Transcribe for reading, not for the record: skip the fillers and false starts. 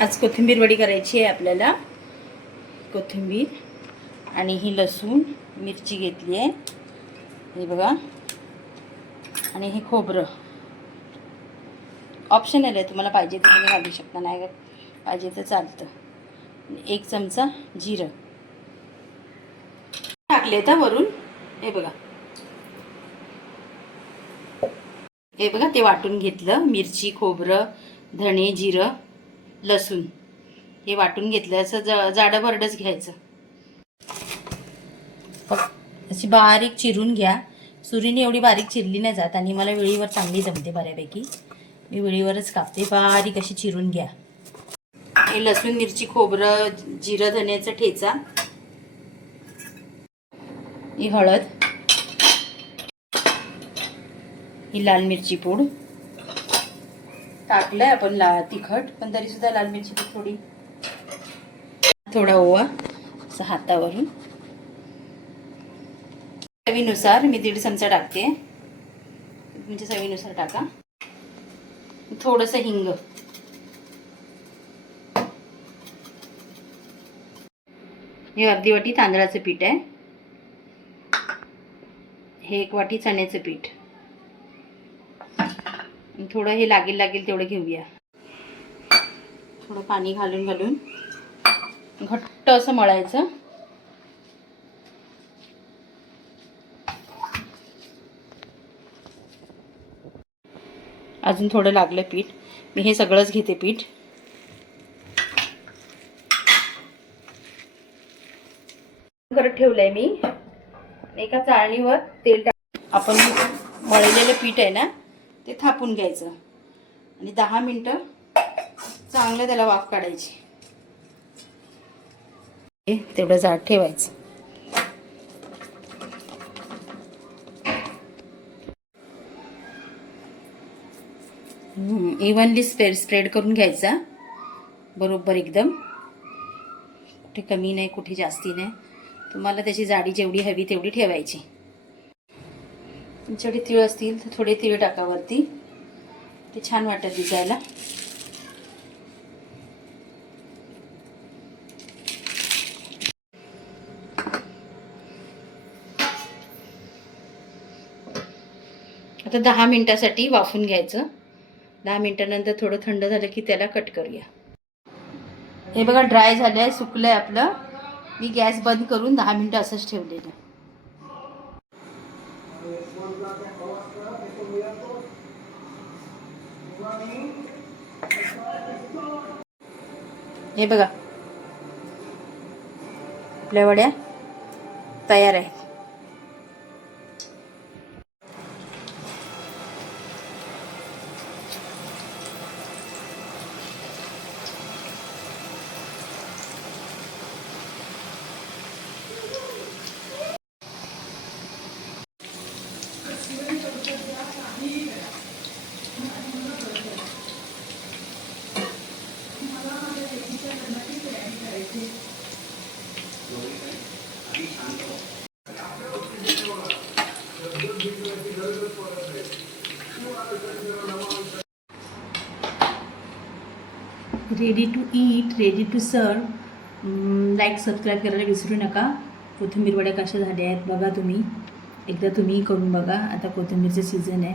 आज कोथिंबीर वडी करायची आहे आपल्याला. कोथिंबीर आणि ही लसूण मिरची घेतली आहे, हे बघा. आणि हे खोबरं ऑप्शनल आहे, तुम्हाला पाहिजे तर तुम्ही घालू शकता, नाही पाहिजे तर चालतं. 1 चमचा जिरं टाकले तर वरून. हे बघा, हे बघा ते वाटून घेतलं. मिरची, खोबरं, धणे, जिरं, लसूण हे वाटून घेतलं. असं जाडं भरडच घ्यायचं. अशी बारीक चिरून घ्या. सुरीने एवढी बारीक चिरली नाही जात आणि मला वेळीवर चांगली जमते बऱ्यापैकी. मी वेळीवरच कापते. बारीक अशी चिरून घ्या. हे लसूण, मिरची, खोबरं, जिरं, धण्याचा ठेचा, ही हळद, ही लाल मिरची पूड टाकलंय आपण. तिखट, पण तरी सुद्धा लाल मिरची पूड थोडी, थोडा ओवा असं हातावरून. चवीनुसार मी 1.5 चमचा टाकते, म्हणजे चवीनुसार टाका. थोडंसं हिंग, हे अर्धी वाटी तांदळाचं पीठ आहे, हे 1 वाटी चण्याचं पीठ. थोडं हे लागेल तेवढं घेऊया. थोडं पाणी घालून घट्ट असं मळायचं. अजून थोडं लागलं पीठ. मी हे सगळंच घेते पीठ. करत ठेवलंय मी. एका चाळणीवर तेल टाक. आपण मळलेलं पीठ आहे ना, ते थापून घ्यायचं आणि 10 मिनिटं चांगलं त्याला वाफ काढायची. तेवढं जाड ठेवायचं. इव्हनली स्प्रेड करून घ्यायचा, बरोबर एकदम. कुठे कमी नाही, कुठे जास्ती नाही. तुम्हाला त्याची जाडी जेवढी हवी तेवढी ठेवायची. तुमच्याकडे तीळ असतील तर थोडे तीळ टाका वरती, ते छान वाटत दिसायला. आता 10 मिनिटासाठी वाफून घ्यायचं. 10 मिनिटानंतर थोडं थंड झालं की त्याला कट करूया. हे बघा ड्राय झालंय, सुकलंय आपलं. मी गॅस बंद करून 10 मिनिटं असंच ठेवलेलं. हे बघा आपल्या वड्या तयार आहेत. Ready to eat, ready to serve. Like, subscribe करायला विसरू नका. कोथिंबीर वड्या कशा झाल्या आहेत बघा तुम्ही. एकदा तुम्ही करून बघा. आता कोथिंबीरचं सीझन आहे.